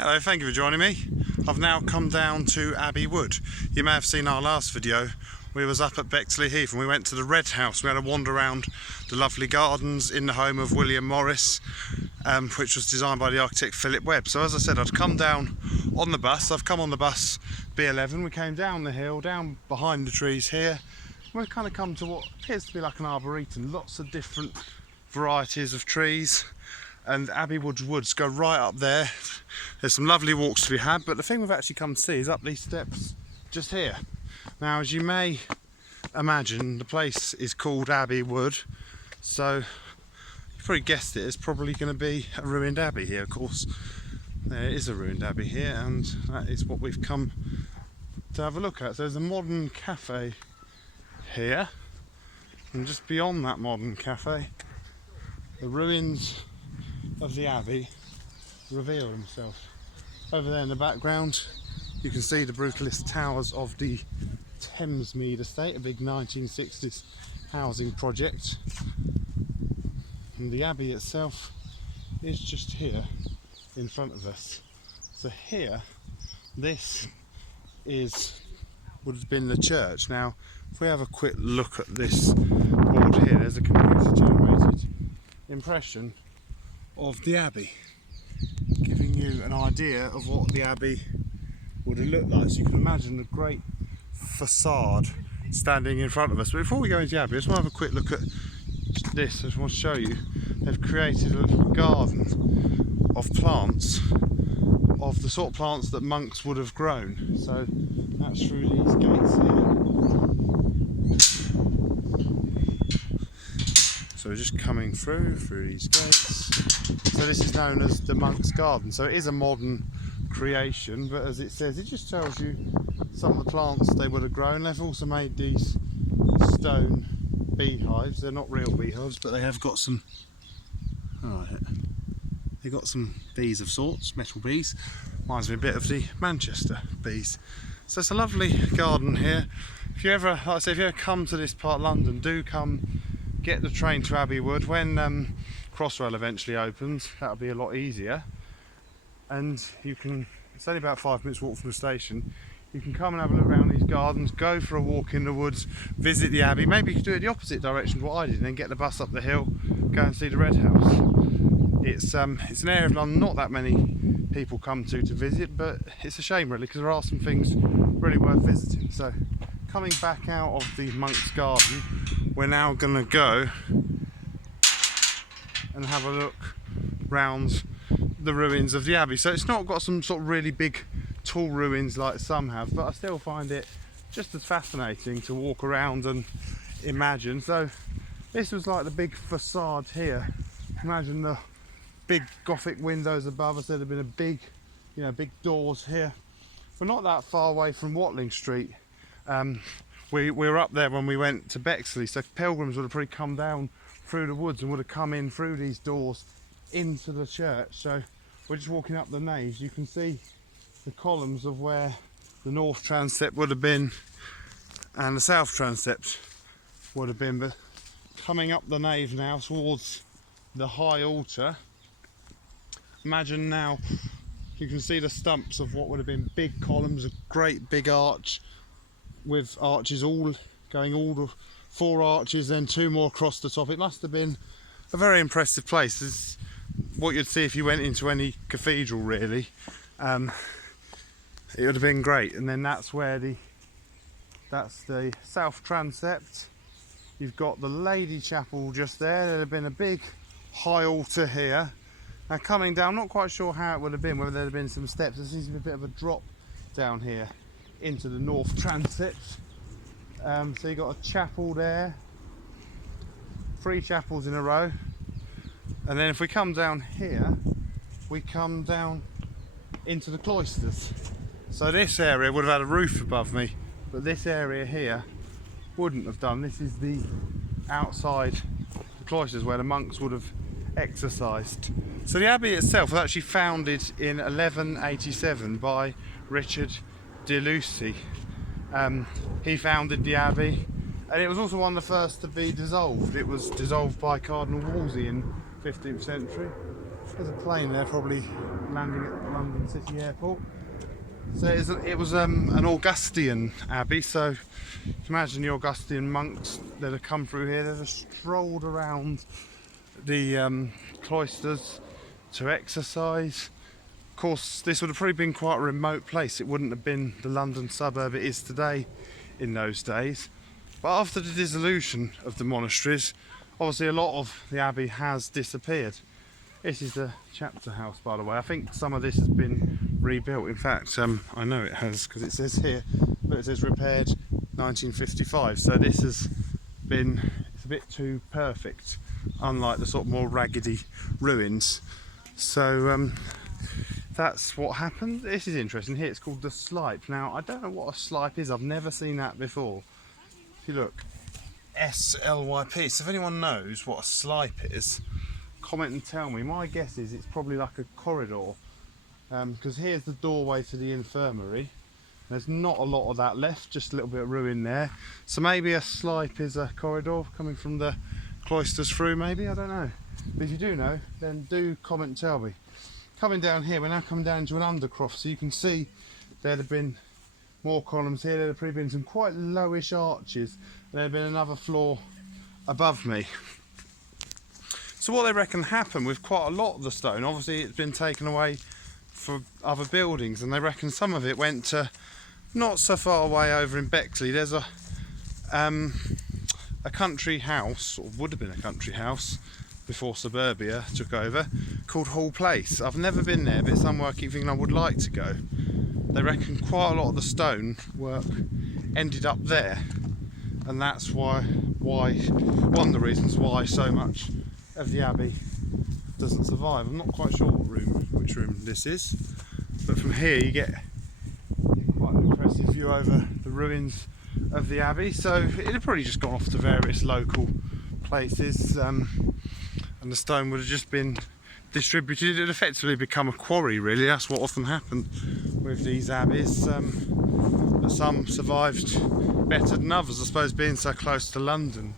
Hello, thank you for joining me. I've now come down to Abbey Wood. You may have seen our last video. We was up at Bexley Heath and we went to the Red House. We had a wander around the lovely gardens in the home of William Morris, which was designed by the architect Philip Webb. So as I said, I'd come down on the bus. I've come on the bus B11. We came down the hill, down behind the trees here. We've kind of come to what appears to be like an arboretum. Lots of different varieties of trees. And Abbey Wood woods go right up there. There's some lovely walks to be had, but the thing we've actually come to see is up these steps just here. Now, as you may imagine, the place is called Abbey Wood, so you've probably guessed it, it's probably going to be a ruined abbey here. Of course, there is a ruined abbey here, and that is what we've come to have a look at. So there's a modern cafe here, and just beyond that modern cafe, the ruins of the abbey reveal themselves. Over there in the background you can see the brutalist towers of the Thamesmead estate, a big 1960s housing project, and the abbey itself is just here in front of us. So here, this would have been the church. Now if we have a quick look at this board here, there's a computer generated impression of the abbey, giving you an idea of what the abbey would have looked like. So you can imagine the great facade standing in front of us. But before we go into the abbey, I just want to have a quick look at this. I just want to show you they've created a little garden of plants, of the sort of plants that monks would have grown. So that's through these gates here. So we're just coming through these gates. So this is known as the Monk's Garden. So it is a modern creation, but as it says, it just tells you some of the plants they would have grown. They've also made these stone beehives. They're not real beehives, but they have got some. They've got some bees of sorts, metal bees. Reminds me a bit of the Manchester bees. So it's a lovely garden here. If you ever, like I say, if you ever come to this part of London, do come. Get the train to Abbey Wood. When Crossrail eventually opens, that'll be a lot easier, and you can, it's only about 5 minutes walk from the station. You can come and have a look around these gardens, go for a walk in the woods, visit the abbey. Maybe you could do it the opposite direction to what I did and then get the bus up the hill, go and see the Red House. It's an area of London not that many people come to visit, but it's a shame really, because there are some things really worth visiting. So coming back out of the Monk's Garden, we're now going to go and have a look round the ruins of the abbey. So it's not got some sort of really big tall ruins like some have, but I still find it just as fascinating to walk around and imagine. So this was like the big facade here. Imagine the big Gothic windows above us. There'd have been a big, big doors here. We're not that far away from Watling Street. We were up there when we went to Bexley, so pilgrims would have probably come down through the woods and would have come in through these doors into the church. So we're just walking up the nave. You can see the columns of where the north transept would have been and the south transept would have been. But coming up the nave now towards the high altar, imagine now you can see the stumps of what would have been big columns, a great big arch with arches all the 4 arches, then 2 more across the top. It must have been a very impressive place. It's what you'd see if you went into any cathedral really. It would have been great. And then that's the south transept. You've got the Lady Chapel just there. There'd have been a big high altar here. Now coming down, I'm not quite sure how it would have been, whether there'd have been some steps. There seems to be a bit of a drop down here into the north transept. So you've got a chapel there, 3 chapels in a row, and then if we come down here, we come down into the cloisters. So this area would have had a roof above me, but this area here wouldn't have done. This is the outside the cloisters where the monks would have exercised. So the abbey itself was actually founded in 1187 by Richard de Lucy. He founded the abbey, and it was also one of the first to be dissolved. It was dissolved by Cardinal Wolsey in 15th century. There's a plane there, probably landing at the London City Airport. So it was an Augustine abbey, so imagine the Augustine monks that have come through here. They've just strolled around the cloisters to exercise. Of course, this would have probably been quite a remote place. It wouldn't have been the London suburb it is today in those days. But after the dissolution of the monasteries, obviously a lot of the abbey has disappeared. This is the chapter house, by the way. I think some of this has been rebuilt. In fact, I know it has, because it says here, but it says repaired 1955. So this has been, it's a bit too perfect, unlike the sort of more raggedy ruins. So that's what happened. This is interesting. Here it's called the Slype. Now, I don't know what a slype is. I've never seen that before. If you look, S-L-Y-P. So if anyone knows what a slype is, comment and tell me. My guess is it's probably like a corridor, because here's the doorway to the infirmary. There's not a lot of that left, just a little bit of ruin there. So maybe a slype is a corridor coming from the cloisters through, maybe, I don't know. But if you do know, then do comment and tell me. Coming down here, we're now coming down to an undercroft, so you can see there'd have been more columns here. There'd have probably been some quite lowish arches. There'd have been another floor above me. So what they reckon happened with quite a lot of the stone, obviously it's been taken away for other buildings, and they reckon some of it went to not so far away over in Bexley. There's a country house, or would have been a country house before suburbia took over, called Hall Place. I've never been there, but it's somewhere I keep thinking I would like to go. They reckon quite a lot of the stone work ended up there, and that's why one of the reasons why so much of the abbey doesn't survive. I'm not quite sure which room this is, but from here you get quite an impressive view over the ruins of the abbey. So it had probably just gone off to various local places, and the stone would have just been distributed. It had effectively become a quarry, really. That's what often happened with these abbeys, but some survived better than others. I suppose being so close to London,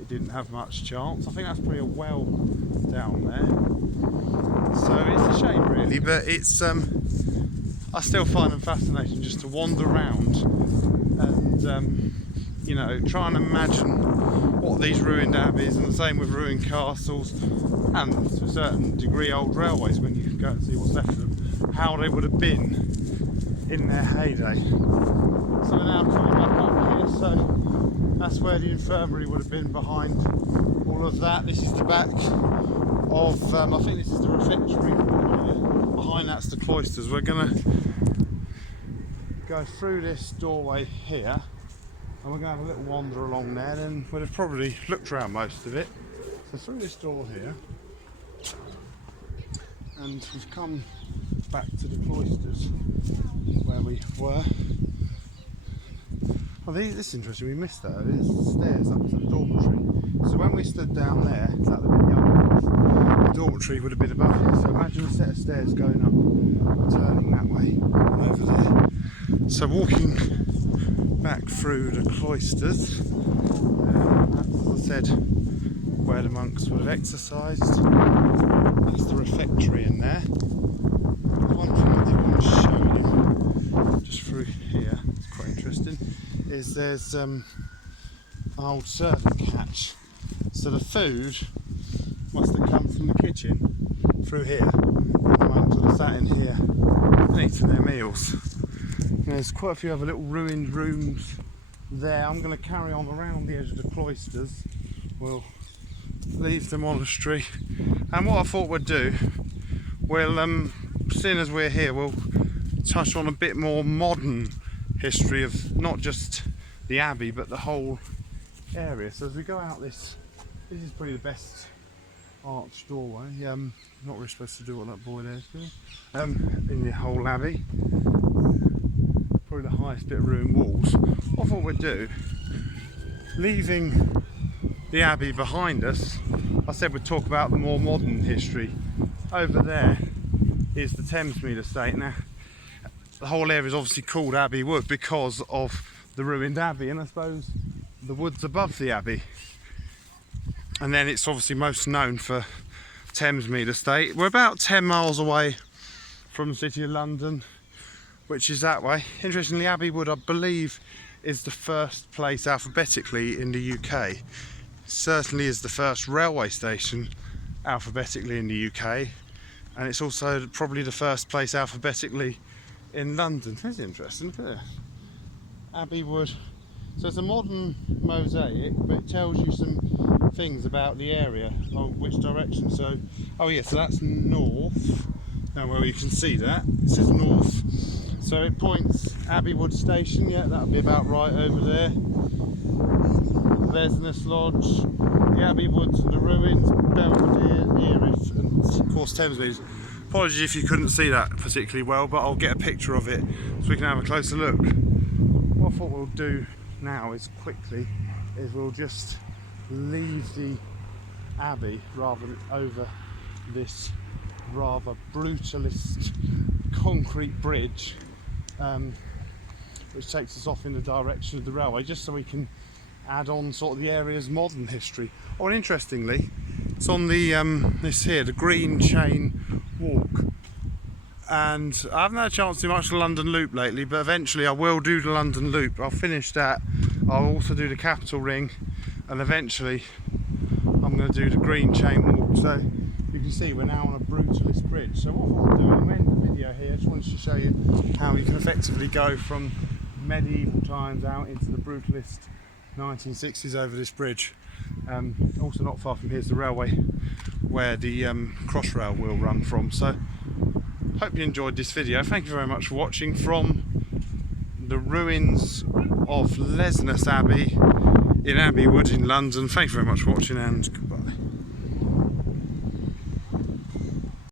it didn't have much chance. I think that's probably a well down there, so it's a shame really, but it's I still find them fascinating just to wander around and you know, try and imagine what these ruined abbeys, and the same with ruined castles and to a certain degree old railways, when you go and see what's left of them, how they would have been in their heyday. So we're now coming back up here, so that's where the infirmary would have been behind all of that. This is the back of, I think this is the refectory here. Behind that's the cloisters. We're going to go through this doorway here, and we're going to have a little wander along there, then we'd have probably looked around most of it. So through this door here, and we've come back to the cloisters where we were. Oh, this is interesting, we missed that. There's stairs up to the dormitory. So when we stood down there, that would have been young, the dormitory would have been above here. So imagine a set of stairs going up, turning that way, and over there. So walking back through the cloisters, that's, as I said, where the monks would have exercised. That's the refectory in there. One thing I did want to show you, just through here, it's quite interesting, is there's an old servant hatch. So the food must have come from the kitchen through here. The monks would have sat in here and eaten their meals. And there's quite a few other little ruined rooms there. I'm going to carry on around the edge of the cloisters. We'll leave the monastery, and what I thought we'd do, we'll seeing as we're here, we'll touch on a bit more modern history of not just the abbey but the whole area. So as we go out this is probably the best arched doorway. Not really supposed to do what that boy there's doing in the whole abbey. Probably the highest bit of ruined walls. What I thought we'd do, leaving the abbey behind us, I said we'd talk about the more modern history. Over there is the Thamesmead estate. Now, the whole area is obviously called Abbey Wood because of the ruined abbey, and I suppose the woods above the abbey. And then it's obviously most known for Thamesmead estate. We're about 10 miles away from the City of London, which is that way. Interestingly, Abbey Wood, I believe, is the first place alphabetically in the UK. It certainly is the first railway station alphabetically in the UK, and it's also probably the first place alphabetically in London. That's interesting, look at this. Abbey Wood. So it's a modern mosaic, but it tells you some things about the area, on which direction. So, oh yeah, so that's north. Now, well, you can see that. It says north. So it points Abbey Wood Station, yeah, that'll be about right over there. Lesnes Lodge, the Abbey Woods and the ruins, Belvedere, Erith, and of course Thamesmead. Apologies if you couldn't see that particularly well, but I'll get a picture of it so we can have a closer look. What I thought we'll do now is we'll just leave the Abbey rather than over this rather brutalist concrete bridge, which takes us off in the direction of the railway, just so we can add on sort of the area's modern history. Oh, and interestingly, it's on the this here, the Green Chain Walk, and I haven't had a chance to do much of the London Loop lately, but eventually I will do the London Loop. I'll finish that. I'll also do the Capital Ring, and eventually I'm going to do the Green Chain Walk. So you can see we're now on a brutalist bridge. So what I'll do, I'm going to end the video here. I just wanted to show you how you can effectively go from medieval times out into the brutalist 1960s over this bridge. Also not far from here is the railway where the Crossrail will run from. So hope you enjoyed this video. Thank you very much for watching from the ruins of Lesnes Abbey in Abbey Wood in London. Thank you very much for watching, and goodbye.